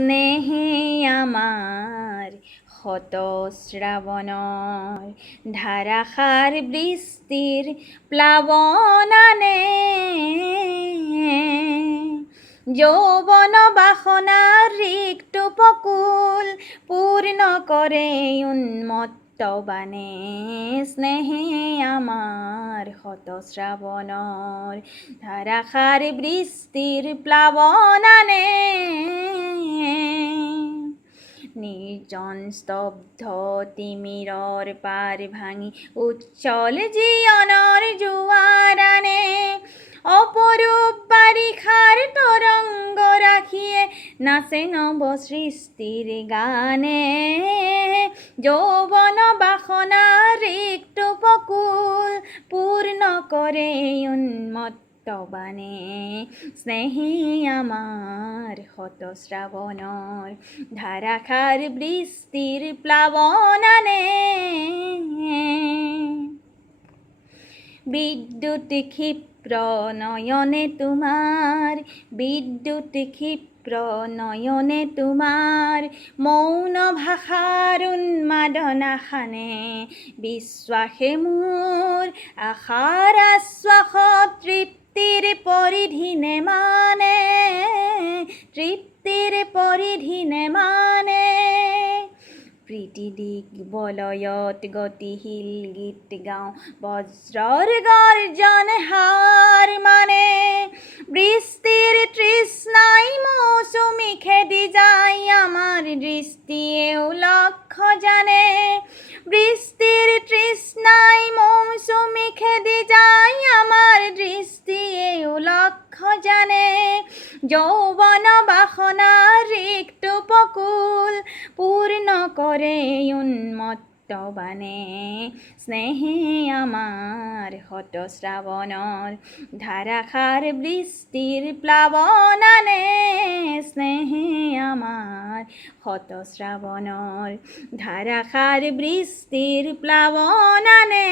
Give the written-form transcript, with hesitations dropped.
স্নেহে আমার হত শ্রাবণর ধারাসার বৃষ্টির প্লাবনানে যৌবন বাসনার রিক্ত উপকূল পূর্ণ করে উন্মত্ত বানে স্নেহে আমার হত শ্রাবণর ধারাসার বৃষ্টির প্লাবনানে নির্জন স্তব্ধ তিমিরর পার ভাঙি উচ্চল জীবনের জোয়ারানে অপরূপ বারিখার তরঙ্গ রাখিয়ে নাচে নব সৃষ্টির গানে যৌবন বাসনা রিক্ত উপকূল পূর্ণ করে উন্মত্ত বানে স্নেহে আমার হত শ্রাবণর ধারাসার বৃষ্টির প্লাবনানে বিদ্যুৎ ক্ষিপ্র নয়নে তোমার বিদ্যুৎ ক্ষিপ্র নয়নে তোমার মৌন ভাষার উন্মাদনা খানে বিশ্বাসে মোৰ আশাৰ আশ্বাস তৃপ্তিৰ পৰিধি নেমানে তৃপ্তিৰ পৰিধি নেমানে প্ৰীতি দিগ বলয়ত গতিশীল গীত গাওঁ বজ্ৰৰ গৰ্জন হাৰ মানে বৃষ্টিৰ তৃষ্ণাই মৌচুমী খেদি যায় আমাৰ দৃষ্টিয়েও লক্ষ্য জানে বৃষ্টিৰ তৃষ্ণাই মৌচুমী খেদি যায় আমাৰ দৃষ্টিয়েও লক্ষ্য জানে যৌবন বাসনা রিক্ত উপকূল পূর্ণ করে উন্মত্ত বানে স্নেহে আমার হত শ্রাবণর ধারাসার বৃষ্টির প্লাবনানে স্নেহে আমার হত শ্রাবণর ধারাসার বৃষ্টির প্লাবনানে